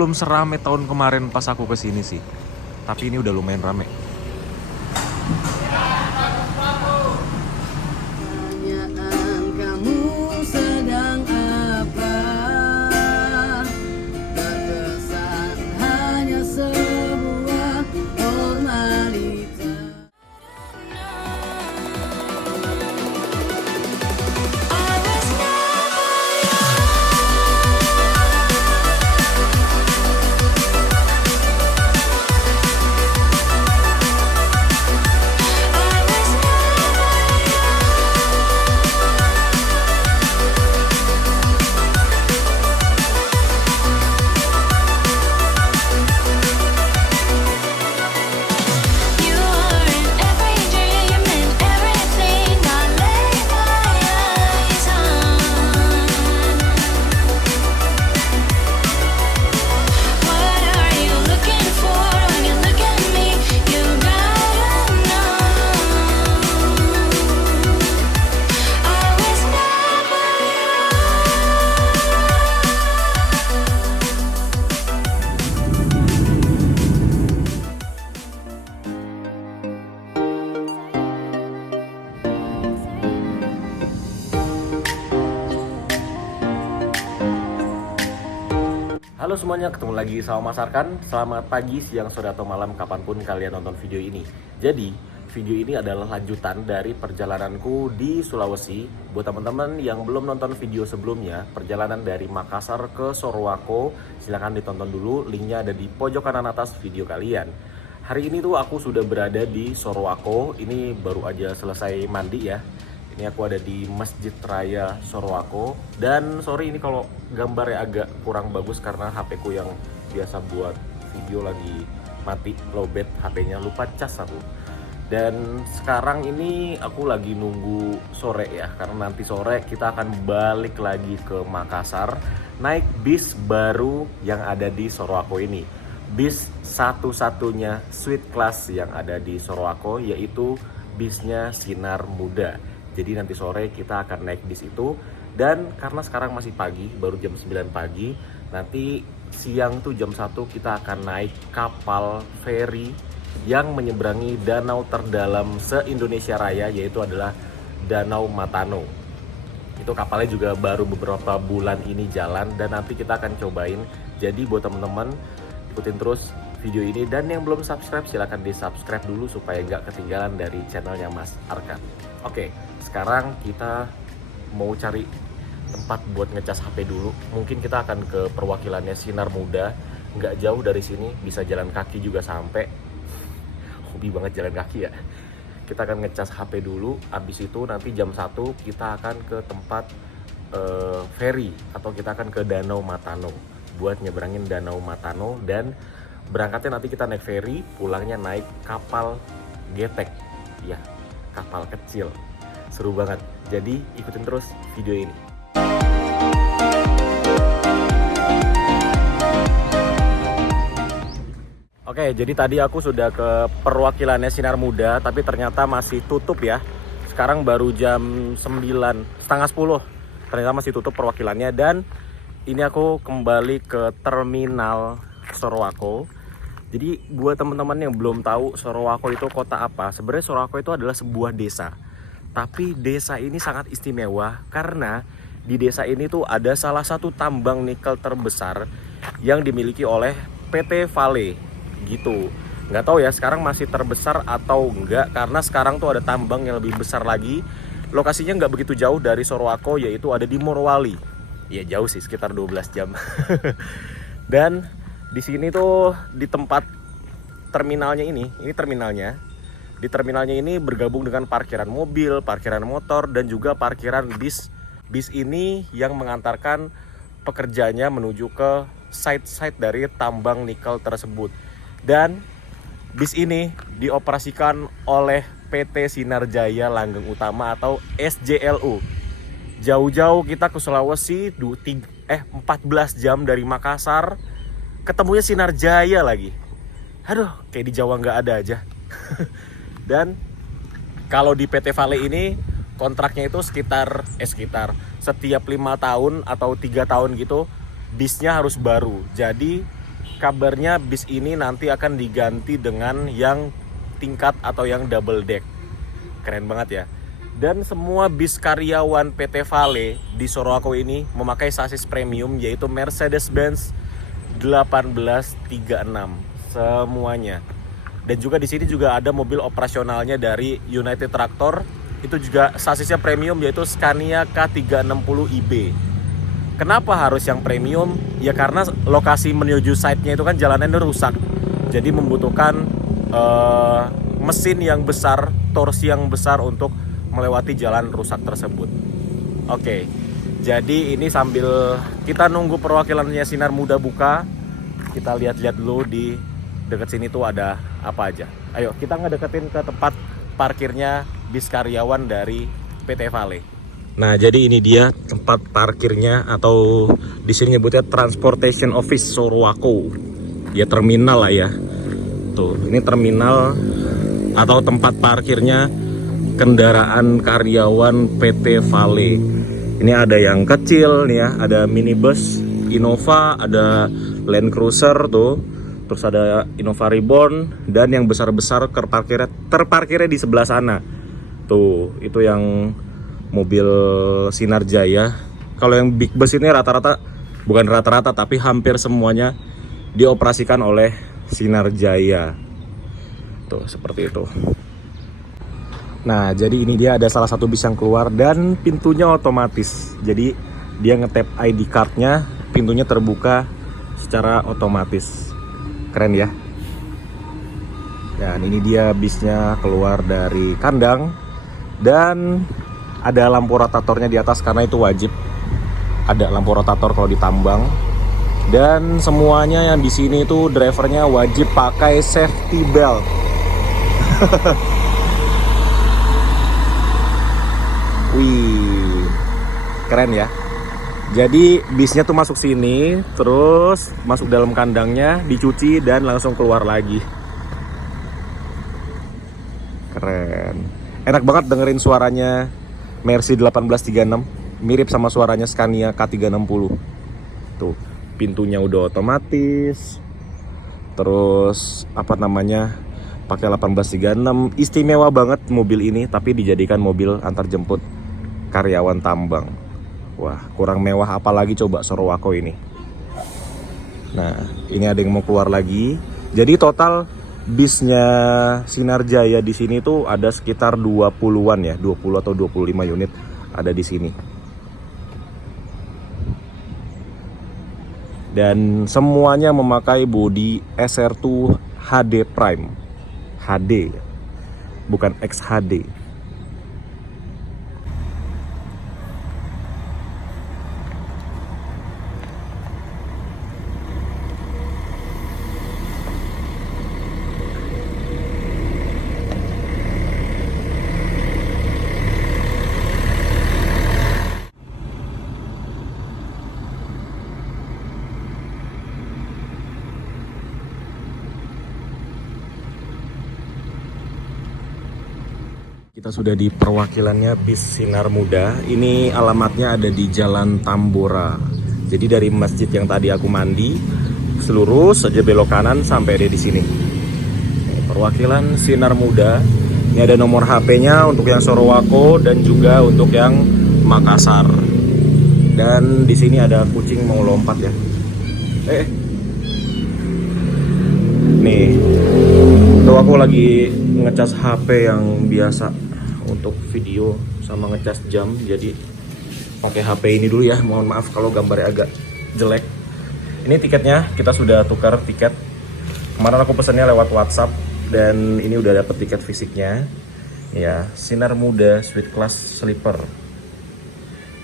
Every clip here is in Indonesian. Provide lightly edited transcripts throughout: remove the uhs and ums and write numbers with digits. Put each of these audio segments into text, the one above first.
belum serame tahun kemarin pas aku kesini sih. Tapi ini udah lumayan rame. Pertanyaan kamu sedang apa? Terkesan hanya sebuah formalita. You are in every dream and everything I lay my eyes on. What are you looking for when you look at me? You gotta know. I was never Halo semuanya, ketemu lagi sama Mas Arkan. Selamat pagi, siang, sore, atau malam kapanpun kalian nonton video ini. Jadi, video ini adalah lanjutan dari perjalananku di Sulawesi. Buat teman-teman yang belum nonton video sebelumnya, perjalanan dari Makassar ke Sorowako, silahkan ditonton dulu, linknya ada di pojok kanan atas video kalian. Hari ini tuh aku sudah berada di Sorowako, ini baru aja selesai mandi ya. Ini aku ada di Masjid Raya Sorowako. Dan sorry ini kalau gambarnya agak kurang bagus karena HP ku yang biasa buat video lagi mati, lowbat HP-nya, lupa cas aku. Dan sekarang ini aku lagi nunggu sore ya, karena nanti sore kita akan balik lagi ke Makassar naik bis baru yang ada di Sorowako ini. Bis satu-satunya suite class yang ada di Sorowako, yaitu bisnya Sinar Muda. Jadi nanti sore kita akan naik bis itu. Dan karena sekarang masih pagi, baru jam 9 pagi, nanti siang tuh jam 1 kita akan naik kapal feri yang menyeberangi danau terdalam se-Indonesia Raya, yaitu adalah Danau Matano. Itu kapalnya juga baru beberapa bulan ini jalan dan nanti kita akan cobain. Jadi buat temen-temen ikutin terus video ini, dan yang belum subscribe silahkan di subscribe dulu supaya nggak ketinggalan dari channelnya Mas Arkan. Oke, sekarang kita mau cari tempat buat ngecas HP dulu. Mungkin kita akan ke perwakilannya Sinar Muda, nggak jauh dari sini, bisa jalan kaki juga sampai. Hobi banget jalan kaki ya. Kita akan ngecas HP dulu, abis itu nanti jam 1 kita akan ke tempat ferry, atau kita akan ke Danau Matano buat nyeberangin Danau Matano. Dan berangkatnya nanti kita naik ferry, pulangnya naik kapal getek. Ya, kapal kecil. Seru banget. Jadi ikutin terus video ini. Oke, jadi tadi aku sudah ke perwakilannya Sinar Muda, tapi ternyata masih tutup ya. Sekarang baru jam 9, setengah 10. Ternyata masih tutup perwakilannya. Dan ini aku kembali ke terminal Sorowako. Jadi buat teman-teman yang belum tahu Sorowako itu kota apa, sebenarnya Sorowako itu adalah sebuah desa. Tapi desa ini sangat istimewa karena di desa ini tuh ada salah satu tambang nikel terbesar yang dimiliki oleh PT Vale gitu. Nggak tahu ya sekarang masih terbesar atau enggak, karena sekarang tuh ada tambang yang lebih besar lagi. Lokasinya nggak begitu jauh dari Sorowako, yaitu ada di Morowali. Ya jauh sih, sekitar 12 jam. Dan di sini tuh di tempat terminalnya ini terminalnya. Di terminalnya ini bergabung dengan parkiran mobil, parkiran motor, dan juga parkiran bis. Bis ini yang mengantarkan pekerjanya menuju ke site-site dari tambang nikel tersebut. Dan bis ini dioperasikan oleh PT Sinarjaya Langgeng Utama atau SJLU. Jauh-jauh kita ke Sulawesi, 14 jam dari Makassar, ketemunya Sinarjaya lagi. Aduh, kayak di Jawa nggak ada aja. Dan kalau di PT Vale ini kontraknya itu sekitar setiap 5 tahun atau 3 tahun gitu bisnya harus baru. Jadi kabarnya bis ini nanti akan diganti dengan yang tingkat atau yang double deck. Keren banget ya. Dan semua bis karyawan PT Vale di Sorowako ini memakai sasis premium, yaitu Mercedes-Benz 1836 semuanya. Dan juga di sini juga ada mobil operasionalnya dari United Tractor. Itu juga sasisnya premium, yaitu Scania K360IB. Kenapa harus yang premium? Ya karena lokasi menuju site-nya itu kan jalanannya rusak. Jadi membutuhkan mesin yang besar, torsi yang besar untuk melewati jalan rusak tersebut. Oke, jadi ini sambil kita nunggu perwakilannya Sinar Muda buka, kita lihat-lihat dulu di dekat sini tuh ada apa aja. Ayo kita ngedeketin ke tempat parkirnya bis karyawan dari PT Vale. Nah, jadi ini dia tempat parkirnya, atau di sini nyebutnya Transportation Office Sorowako. Ya terminal lah ya. Tuh, ini terminal atau tempat parkirnya kendaraan karyawan PT Vale. Ini ada yang kecil nih ya, ada minibus Innova, ada Land Cruiser tuh. Terus ada Innova Reborn, dan yang besar-besar terparkirnya di sebelah sana. Tuh, itu yang mobil Sinar Jaya. Kalau yang big bus ini rata-rata, bukan rata-rata tapi hampir semuanya dioperasikan oleh Sinar Jaya. Tuh, seperti itu. Nah, jadi ini dia ada salah satu bis yang keluar dan pintunya otomatis. Jadi dia nge-tap ID card-nya, pintunya terbuka secara otomatis. Keren ya. Dan ini dia bisnya keluar dari kandang, dan ada lampu rotatornya di atas karena itu wajib. Ada lampu rotator kalau ditambang. Dan semuanya yang di sini itu drivernya wajib pakai safety belt. Wih, keren ya. Jadi bisnya tuh masuk sini, terus masuk dalam kandangnya, dicuci dan langsung keluar lagi. Keren. Enak banget dengerin suaranya Mercy 1836, mirip sama suaranya Scania K360. Tuh, pintunya udah otomatis. Terus apa namanya? Pakai 1836. Istimewa banget mobil ini, tapi dijadikan mobil antar jemput karyawan tambang. Wah, kurang mewah apalagi coba Sorowako ini. Nah, ini ada yang mau keluar lagi. Jadi total bisnya Sinar Jaya di sini tuh ada sekitar 20-an ya, 20 atau 25 unit ada di sini. Dan semuanya memakai bodi SR2 HD Prime. HD, bukan XHD. Kita sudah di perwakilannya bis Sinar Muda. Ini alamatnya ada di Jalan Tambora. Jadi dari masjid yang tadi aku mandi, lurus saja belok kanan sampai ada di sini. Perwakilan Sinar Muda. Ini ada nomor HP-nya untuk yang Sorowako dan juga untuk yang Makassar. Dan di sini ada kucing mau lompat ya. Nih, tuh aku lagi ngecas HP yang biasa untuk video sama ngecas jam, jadi pakai HP ini dulu ya. Mohon maaf kalau gambarnya agak jelek. Ini tiketnya, kita sudah tukar tiket. Kemarin aku pesannya lewat WhatsApp dan ini udah dapet tiket fisiknya. Ya, Sinar Muda Suite Class Sleeper.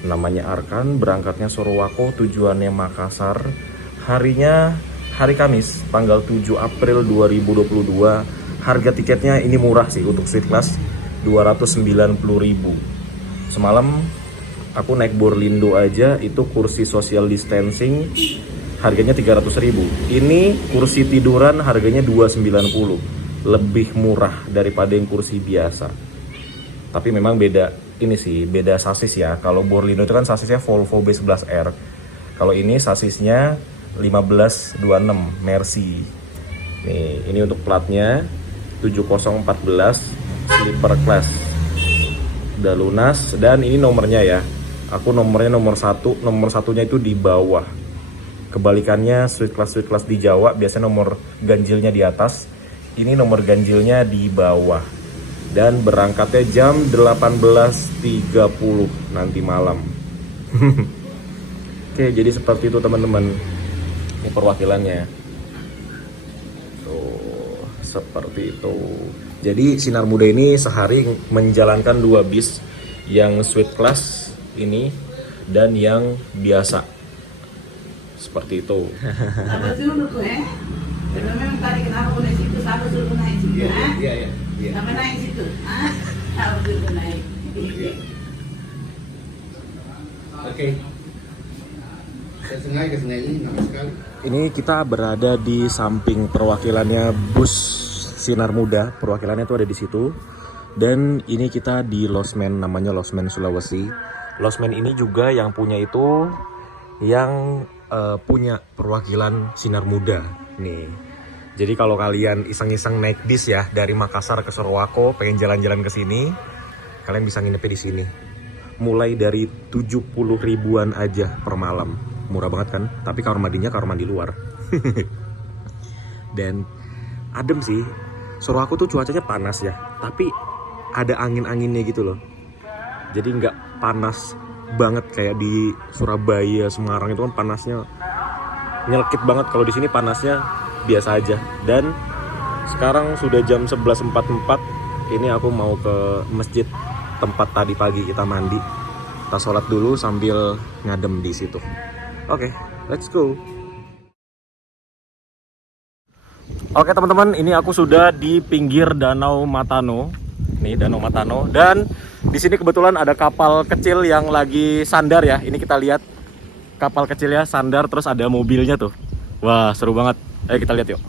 Namanya Arkan, berangkatnya Sorowako, tujuannya Makassar. Harinya hari Kamis, tanggal 7 April 2022. Harga tiketnya ini murah sih untuk Suite Class, 290.000. Semalam aku naik Borlindo aja itu kursi social distancing harganya 300.000. Ini kursi tiduran harganya 290. Lebih murah daripada yang kursi biasa. Tapi memang beda ini sih, beda sasis ya. Kalau Borlindo itu kan sasisnya Volvo B11R. Kalau ini sasisnya 1526 Mercy. Nih, ini untuk platnya 7014 sleeper class. Udah lunas dan ini nomornya ya. Aku nomornya nomor 1, nomor satunya itu di bawah. Kebalikannya street class di Jawa biasanya nomor ganjilnya di atas. Ini nomor ganjilnya di bawah. Dan berangkatnya jam 18.30 nanti malam. Oke, jadi seperti itu teman-teman. Ini perwakilannya. Tuh, seperti itu. Jadi Sinar Muda ini sehari menjalankan 2 bis, yang suite class ini dan yang biasa. Seperti itu. Sama suruh tuh Karena memang tadi kenapa mau naik situ, sama suruh naik situ. Iya. Sama naik situ. Sama suruh naik. Oke. Saya sengaja ini nama sekali. Ini kita berada di samping perwakilannya bus Sinar Muda. Perwakilannya tuh ada di situ. Dan ini kita di Losmen, namanya Losmen Sulawesi. Losmen ini juga yang punya itu yang punya perwakilan Sinar Muda nih. Jadi kalau kalian iseng-iseng naik bis ya dari Makassar ke Sorowako, pengen jalan-jalan ke sini, kalian bisa nginepnya di sini. Mulai dari 70 ribuan aja per malam. Murah banget kan? Tapi kamar mandinya kamar mandi luar. Dan adem sih. Sorowako tuh cuacanya panas ya, tapi ada angin-anginnya gitu loh. Jadi nggak panas banget kayak di Surabaya, Semarang itu kan panasnya nyelkit banget. Kalau di sini panasnya biasa aja. Dan sekarang sudah jam 11.44. Ini aku mau ke masjid tempat tadi pagi kita mandi. Kita sholat dulu sambil ngadem di situ. Oke, let's go. Oke teman-teman, ini aku sudah di pinggir Danau Matano. Nih Danau Matano, dan di sini kebetulan ada kapal kecil yang lagi sandar ya. Ini kita lihat kapal kecilnya sandar, terus ada mobilnya tuh. Wah, seru banget. Ayo kita lihat yuk.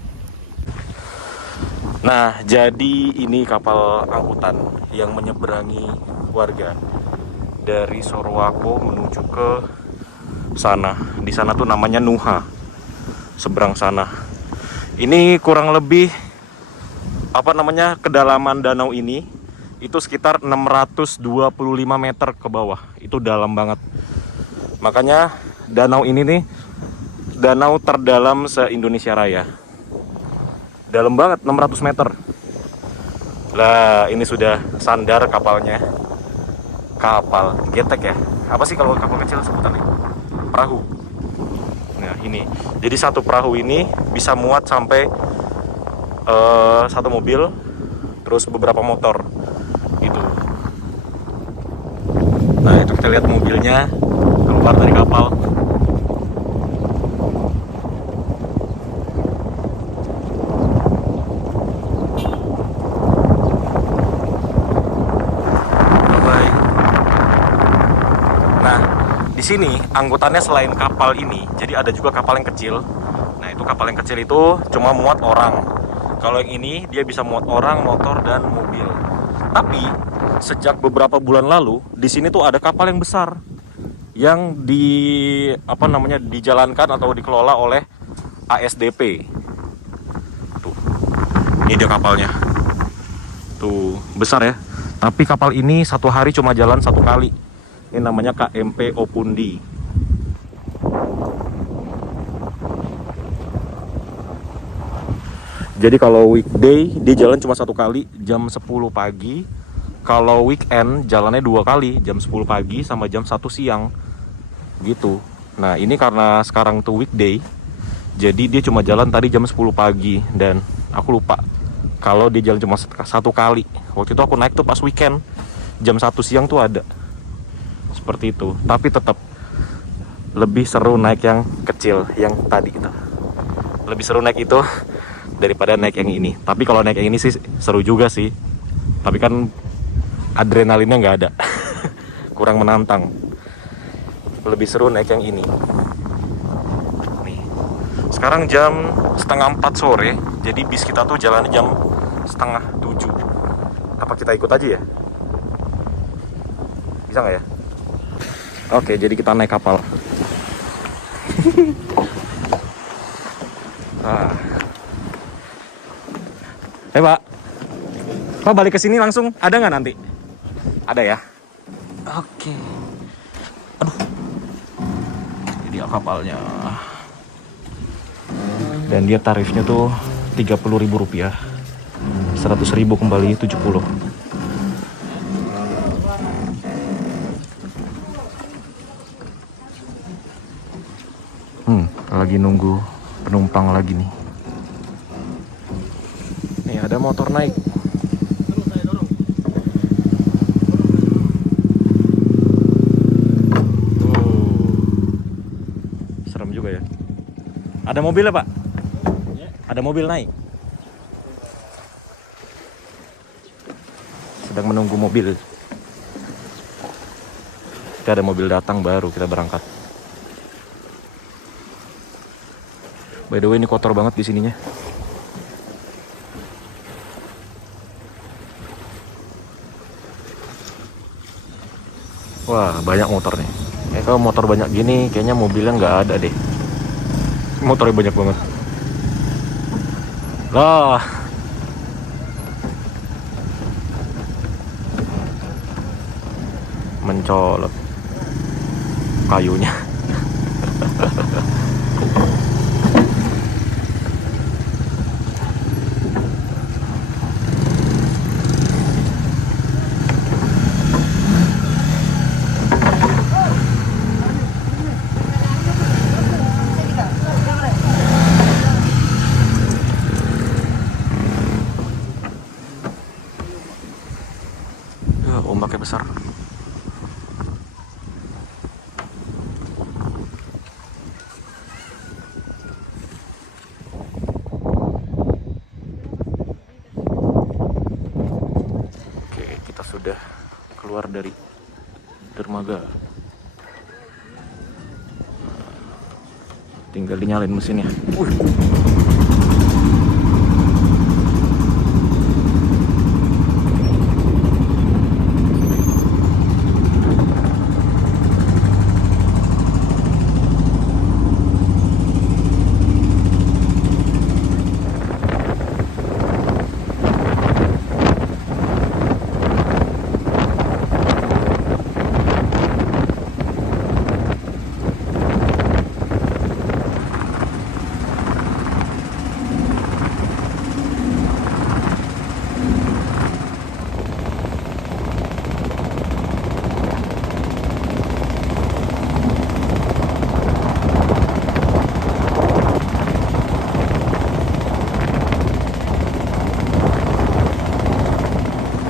Nah, jadi ini kapal angkutan yang menyeberangi warga dari Sorowako menuju ke sana. Di sana tuh namanya Nuha. Seberang sana. Ini kurang lebih kedalaman danau ini itu sekitar 625 meter ke bawah. Itu dalam banget. Makanya danau ini nih danau terdalam se-Indonesia Raya. Dalam banget, 600 meter. Lah, ini sudah sandar kapalnya. Kapal getek ya. Apa sih kalau kapal kecil sebutannya? Perahu. Nah, ini. Jadi satu perahu ini bisa muat sampai satu mobil, terus beberapa motor gitu. Nah, itu kita lihat mobilnya keluar dari kapal. Bye-bye. Nah, di sini angkutannya selain kapal ini, jadi ada juga kapal yang kecil. Nah, itu kapal yang kecil itu cuma muat orang. Kalau yang ini dia bisa muat orang, motor, dan mobil. Tapi sejak beberapa bulan lalu di sini tuh ada kapal yang besar yang dijalankan atau dikelola oleh ASDP. Tuh, ini dia kapalnya. Tuh besar ya. Tapi kapal ini satu hari cuma jalan satu kali. Ini namanya KMP Opundi. Jadi kalau weekday dia jalan cuma satu kali jam 10 pagi. Kalau weekend jalannya 2 kali, jam 10 pagi sama jam 1 siang. Gitu. Nah, ini karena sekarang tuh weekday, jadi dia cuma jalan tadi jam 10 pagi. Dan aku lupa kalau dia jalan cuma satu kali. Waktu itu aku naik tuh pas weekend, jam 1 siang tuh ada. Seperti itu. Tapi tetap lebih seru naik yang kecil, yang tadi itu. Lebih seru naik itu daripada naik yang ini. Tapi kalau naik yang ini sih seru juga sih. Tapi kan adrenalinnya nggak ada. Kurang menantang. Lebih seru naik yang ini. Nih. Sekarang jam 3:30 sore. Jadi bis kita tuh jalannya jam 6:30. Apa kita ikut aja ya? Bisa nggak ya? Oke, jadi kita naik kapal. Ah. Pak. Pak balik ke sini langsung. Ada nggak nanti? Ada ya? Oke. Aduh. Ini dia kapalnya. Dan dia tarifnya tuh Rp30.000. 100.000 kembali 70. Lagi nunggu penumpang lagi nih. Nih ada motor naik. Serem juga ya. Ada mobil ya, Pak? Ada mobil naik. Sedang menunggu mobil. Kita ada mobil datang baru kita berangkat. By the way ini kotor banget di sininya. Wah banyak motor nih. Kalau motor banyak gini kayaknya mobilnya nggak ada deh. Motornya banyak banget. Lah. Mencolok kayunya. Ombaknya besar. Oke, kita sudah keluar dari dermaga. Tinggal dinyalain mesinnya.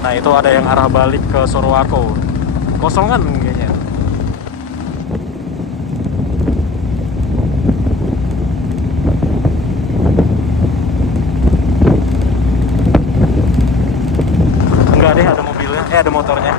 Nah itu ada yang arah balik ke Sorowako. Kosongan kayaknya. Enggak deh ada mobilnya, ada motornya.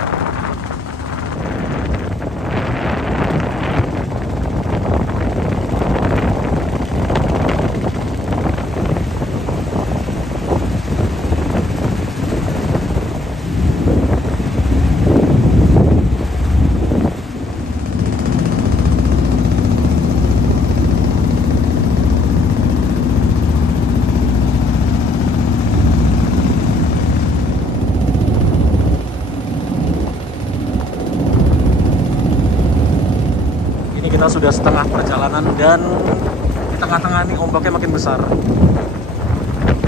Kita sudah setengah perjalanan dan di tengah-tengah nih ombaknya makin besar.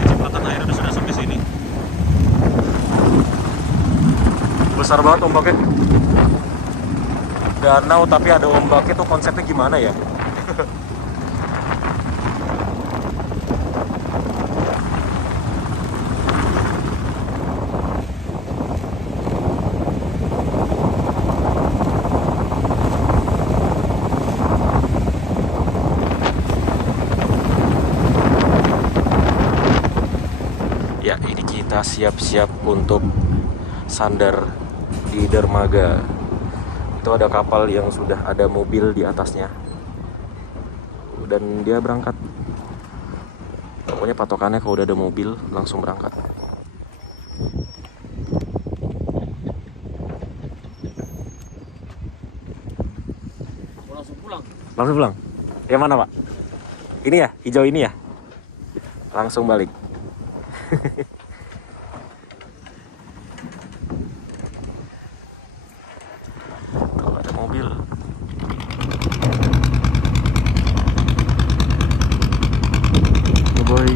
Jembatan airnya sudah sampai sini. Besar banget ombaknya. Danau tapi ada ombaknya tuh konsepnya gimana ya? Ya, ini kita siap-siap untuk sandar di dermaga. Itu ada kapal yang sudah ada mobil di atasnya. Dan dia berangkat. Pokoknya patokannya kalau udah ada mobil langsung berangkat. Langsung pulang. Langsung pulang. Yang mana, Pak? Ini ya, hijau ini ya? langsung balik. Tuh ada mobil. Boy.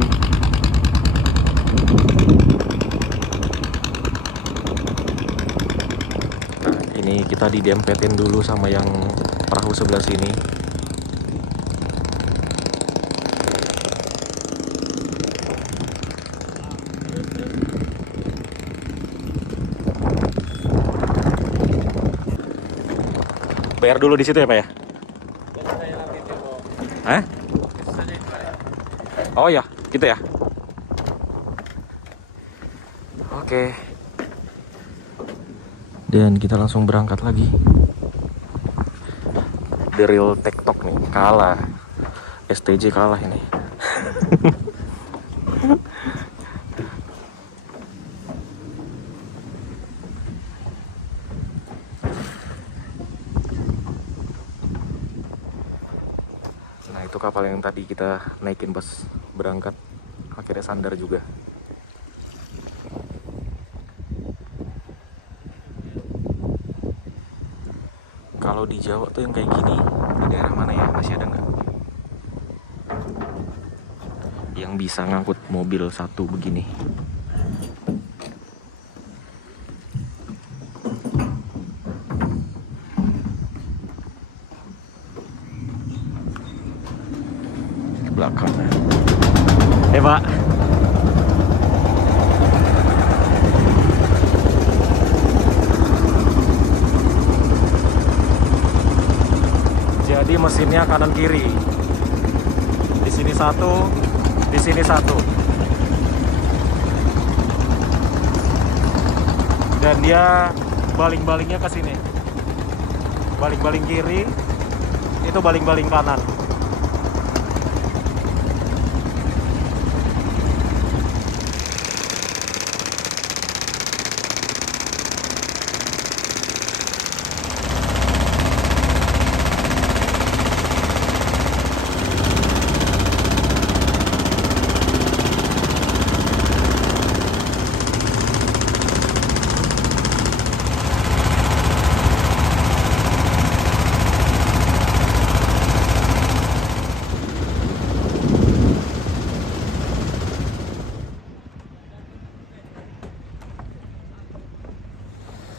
Nah, ini kita didempetin dulu sama yang perahu sebelah sini. Bayar dulu di situ ya, Pak ya? Hah? Oh ya, gitu ya. Oke. Dan kita langsung berangkat lagi. The real TikTok nih, kalah. STJ kalah ini. Nah, itu kapal yang tadi kita naikin pas berangkat, akhirnya sandar juga. Kalau di Jawa tuh yang kayak gini, di daerah mana ya? Masih ada nggak? Yang bisa ngangkut mobil satu begini. Belakang. Pak. Jadi mesinnya kanan kiri. Di sini satu, di sini satu. Dan dia baling-balingnya ke sini. Baling-baling kiri, itu baling-baling kanan.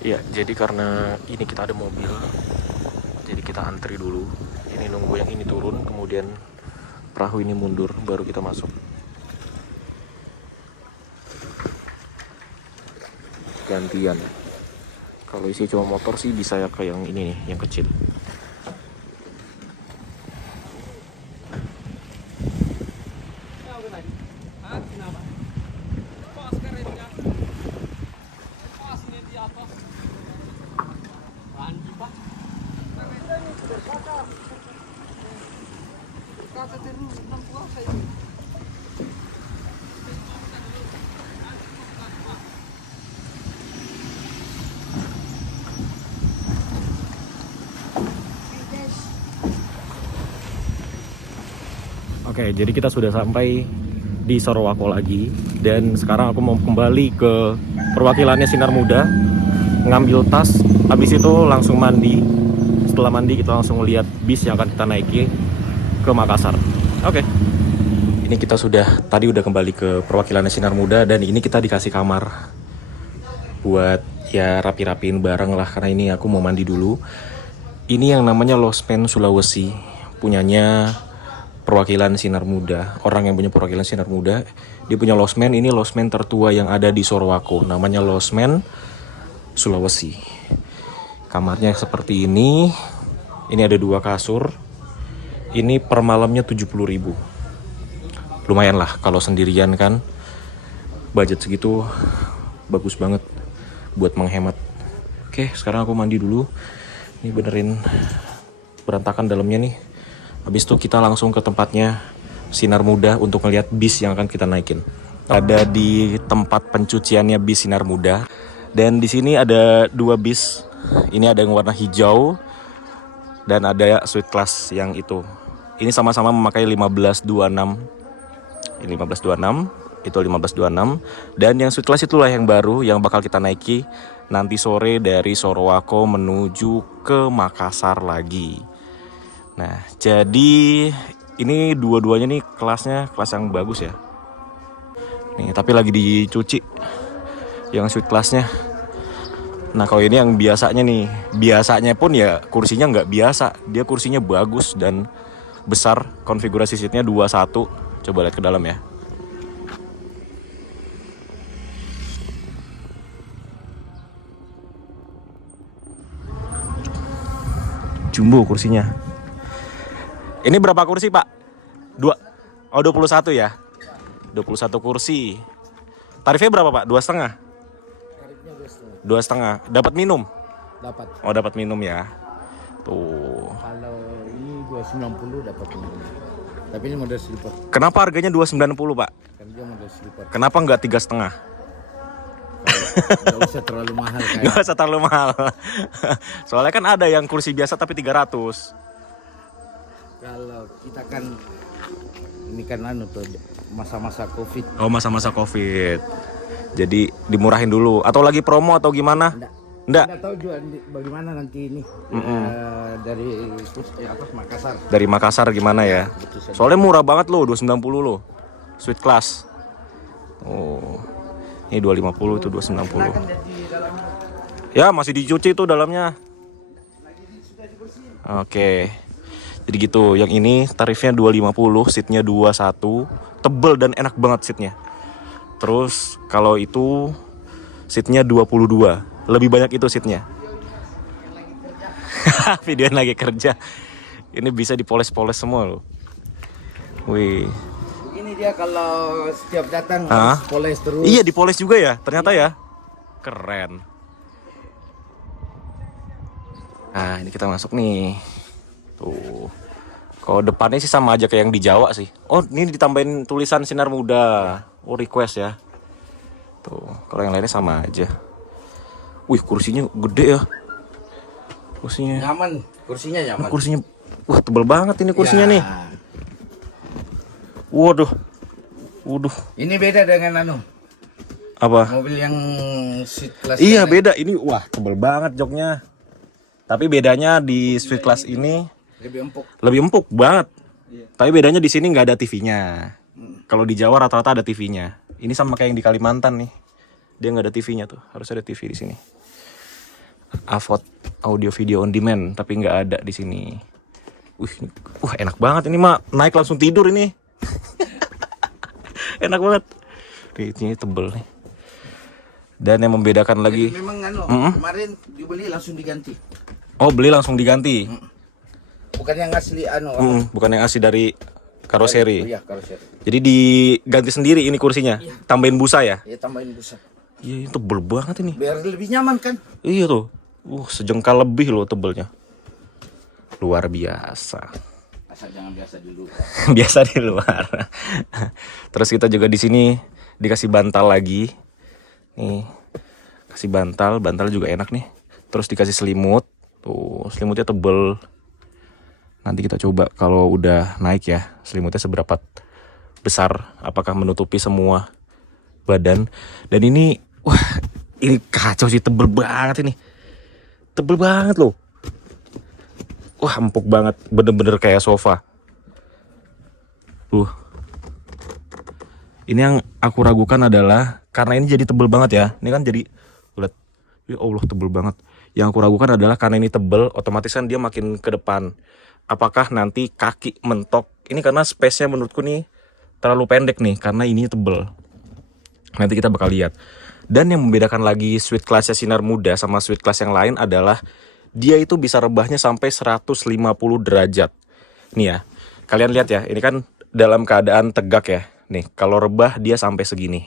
Iya, jadi karena ini kita ada mobil, jadi kita antri dulu. Ini nunggu yang ini turun, kemudian perahu ini mundur, baru kita masuk. Gantian. Kalau isi cuma motor sih bisa ya ke yang ini nih, yang kecil. Oke, jadi kita sudah sampai di Sorowako lagi. Dan sekarang aku mau kembali ke perwakilannya Sinar Muda, ngambil tas, habis itu langsung mandi. Setelah mandi kita langsung lihat bis yang akan kita naiki ke Makassar. Oke. Ini kita tadi udah kembali ke perwakilannya Sinar Muda, dan ini kita dikasih kamar buat ya rapi-rapiin barang lah, karena ini aku mau mandi dulu. Ini yang namanya Losmen Sulawesi, punyanya perwakilan Sinar Muda. Orang yang punya perwakilan Sinar Muda, dia punya losmen. Ini losmen tertua yang ada di Sorowako, namanya Losmen Sulawesi. Kamarnya seperti ini. Ini ada 2 kasur. Ini per malamnya 70.000. Lumayan lah kalau sendirian kan. Budget segitu bagus banget buat menghemat. Oke, sekarang aku mandi dulu. Ini benerin berantakan dalamnya nih. Habis itu kita langsung ke tempatnya Sinar Muda untuk ngeliat bis yang akan kita naikin. Ada di tempat pencuciannya bis Sinar Muda. Dan di sini ada 2 bis. Ini ada yang warna hijau dan ada Sweet Class yang itu. Ini sama-sama memakai 1526 Ini 1526, itu 1526. Dan yang suite class itulah yang baru yang bakal kita naiki nanti sore dari Sorowako menuju ke Makassar lagi. Nah, jadi ini dua-duanya nih kelasnya kelas yang bagus ya. Nih, tapi lagi dicuci yang suite classnya. Nah, kalau ini yang biasanya nih, biasanya pun ya kursinya nggak biasa. Dia kursinya bagus dan besar, konfigurasi seatnya 21. Coba lihat ke dalam ya. Jumbo kursinya. Ini berapa kursi, Pak? 21 ya? 21 kursi. Tarifnya berapa, Pak? 2,5? Tarifnya 2,5. Dapat minum? dapat. Oh, dapat minum ya. Tuh. Kalau ini 290 dapat ini. Tapi ini model slipper. Kenapa harganya 290, Pak? Kan dia model slipper. Kenapa nggak 3,5? Enggak usah terlalu mahal kayak. Nggak usah terlalu mahal. Soalnya kan ada yang kursi biasa tapi 300. Kalau kita kan ini kan tuh masa-masa Covid. Oh, masa-masa Covid. Jadi dimurahin dulu atau lagi promo atau gimana? Enggak. Enggak tahu juga bagaimana nanti ini dari Makassar. Dari Makassar gimana ya? Soalnya murah banget loh, 290 loh. Suite class. Oh. Ini 250 itu 290. Ya, masih dicuci tuh dalamnya. Oke. Jadi gitu, yang ini tarifnya 250, seatnya 21, tebel dan enak banget seatnya. Terus kalau itu seatnya 22, lebih banyak itu seatnya. Videoin lagi kerja. Ini bisa dipoles-poles semua loh. Wih. Ini dia kalau setiap datang Hah? harus poles terus. Iya, dipoles juga ya, ternyata ya. Keren. Nah, ini kita masuk nih. Tuh. Kalau depannya sih sama aja kayak yang di Jawa sih. Oh, ini ditambahin tulisan Sinar Muda. Oh, request ya. Tuh, kalau yang lainnya sama aja. Wih, kursinya gede ya. Kursinya. Nyaman, kursinya nyaman. Kursinya wah, tebel banget ini kursinya Ya. nih. Waduh. Waduh. Ini beda dengan Apa? mobil yang suite class. Iya, beda. Ini wah, tebel banget joknya. Tapi bedanya di suite class ini Lebih empuk. lebih empuk banget. Tapi bedanya di sini nggak ada TV-nya. Kalau di Jawa rata-rata ada TV-nya. Ini sama kayak yang di Kalimantan nih. Dia nggak ada TV-nya tuh. Harus ada TV di sini. AVOD, audio video on demand, tapi nggak ada di sini. Wah, enak banget ini mah. Naik langsung tidur ini. Enak banget. Ini tebel nih. Dan yang membedakan lagi. Memang kemarin dibeli langsung diganti. Oh, beli langsung diganti. Bukan yang asli Bukan yang asli dari karoseri. Iya, karoseri. Jadi diganti sendiri ini kursinya. Tambahin busa ya? Ya tambahin busa. Iya, ini tebel banget ini. Biar lebih nyaman kan? Iya tuh. Sejengkal lebih loh tebelnya. Luar biasa. Asal jangan biasa di luar. Biasa di luar. Terus kita juga di sini dikasih bantal lagi. Nih. Kasih bantal juga enak nih. Terus dikasih selimut. Tuh, selimutnya tebel. Nanti kita coba kalau udah naik ya, selimutnya seberapa besar, apakah menutupi semua badan. Dan ini, wah, ini kacau sih, tebel banget ini. Tebel banget loh. Wah, empuk banget, bener-bener kayak sofa. Ini yang aku ragukan adalah, karena ini jadi tebel banget ya. Ini kan jadi, lihat, ya Allah tebel banget. Yang aku ragukan adalah karena ini tebel, otomatis kan dia makin ke depan. Apakah nanti kaki mentok? Ini karena space-nya menurutku nih terlalu pendek nih, karena ini tebel. Nanti kita bakal lihat. Dan yang membedakan lagi suite class Sinar Muda sama suite class yang lain adalah dia itu bisa rebahnya sampai 150 derajat. Nih ya, kalian lihat ya, ini kan dalam keadaan tegak ya. Nih, kalau rebah dia sampai segini.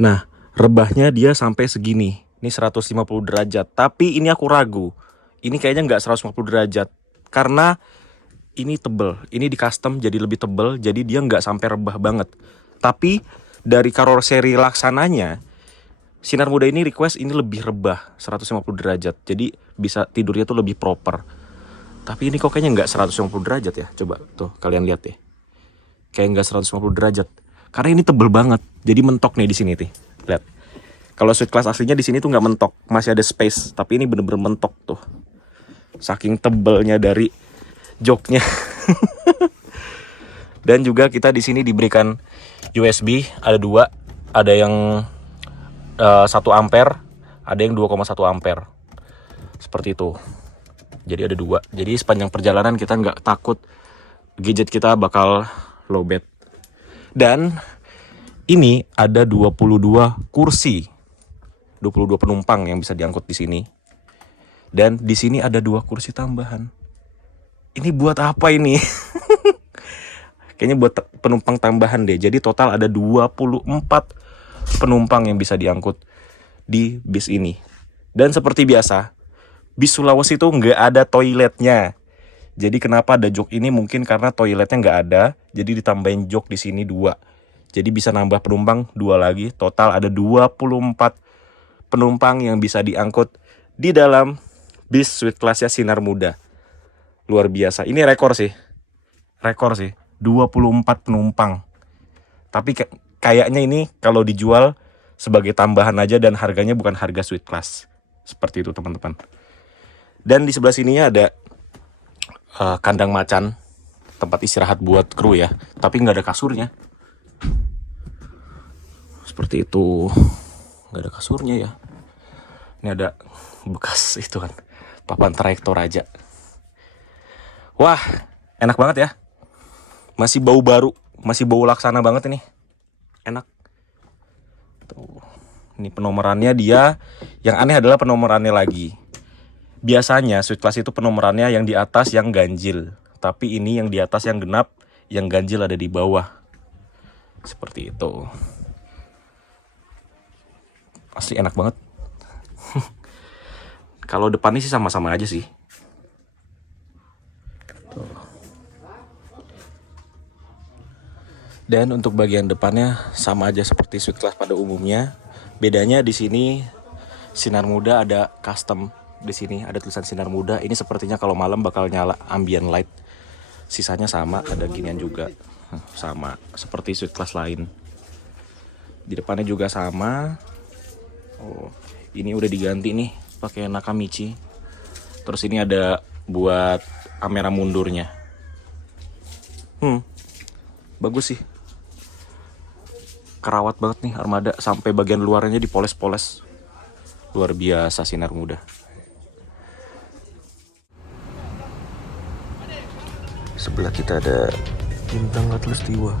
Nah, rebahnya dia sampai segini. Ini 150 derajat. Tapi ini aku ragu. Ini kayaknya nggak 150 derajat. Karena ini tebel. Ini di custom jadi lebih tebel. Jadi dia nggak sampai rebah banget. Tapi dari karoseri laksananya, Sinar Muda ini request ini lebih rebah. 150 derajat. Jadi bisa tidurnya tuh lebih proper. Tapi ini kok kayaknya nggak 150 derajat ya. Coba tuh kalian lihat deh. Kayak nggak 150 derajat. Karena ini tebel banget, jadi mentok nih di sini nih. Lihat. Kalau Sweet Class aslinya di sini tuh nggak mentok, masih ada space. Tapi ini bener-bener mentok tuh. Saking tebelnya dari joknya. Dan juga kita di sini diberikan USB, ada 2, ada yang 1 ampere, ada yang 2,1 ampere. Seperti itu. Jadi ada 2. Jadi sepanjang perjalanan kita nggak takut gadget kita bakal lowbat. Dan ini ada 22 kursi. 22 penumpang yang bisa diangkut di sini. Dan di sini ada 2 kursi tambahan. Ini buat apa ini? Kayaknya buat penumpang tambahan deh. Jadi total ada 24 penumpang yang bisa diangkut di bis ini. Dan seperti biasa, bis Sulawesi itu nggak ada toiletnya. Jadi kenapa ada jok ini? Mungkin karena toiletnya nggak ada. Jadi ditambahin jok di sini 2. Jadi bisa nambah penumpang 2 lagi. Total ada 24 penumpang yang bisa diangkut di dalam bis Sweet Class-nya Sinar Muda. Luar biasa. Ini rekor sih. Rekor sih. 24 penumpang. Tapi kayaknya ini kalau dijual sebagai tambahan aja dan harganya bukan harga Sweet Class. Seperti itu teman-teman. Dan di sebelah sininya ada kandang macan. Tempat istirahat buat kru ya. Tapi nggak ada kasurnya. Seperti itu. Nggak ada kasurnya ya. Ini ada bekas itu kan, papan trayek Toraja. Wah, enak banget ya. Masih bau baru, masih bau laksana banget ini. Enak. Tuh. Ini penomorannya dia. Yang aneh adalah penomorannya lagi. Biasanya Sweet Class itu penomorannya yang di atas yang ganjil. Tapi ini yang di atas yang genap, yang ganjil ada di bawah. Seperti itu. Asli enak banget. Kalau depannya sih sama-sama aja sih. Tuh. Dan untuk bagian depannya sama aja seperti Sweet Class pada umumnya. Bedanya di sini Sinar Muda ada custom. Di sini ada tulisan Sinar Muda. Ini sepertinya kalau malam bakal nyala ambient light. Sisanya sama, ada ginian juga. Sama seperti Sweet Class lain. Di depannya juga sama. Oh, ini udah diganti nih pakai Nakamichi. Terus ini ada buat kamera mundurnya. Bagus sih. Kerawat banget nih armada, sampai bagian luarnya dipoles-poles. Luar biasa Sinar Muda. Sebelah kita ada Bintang Katulistiwa.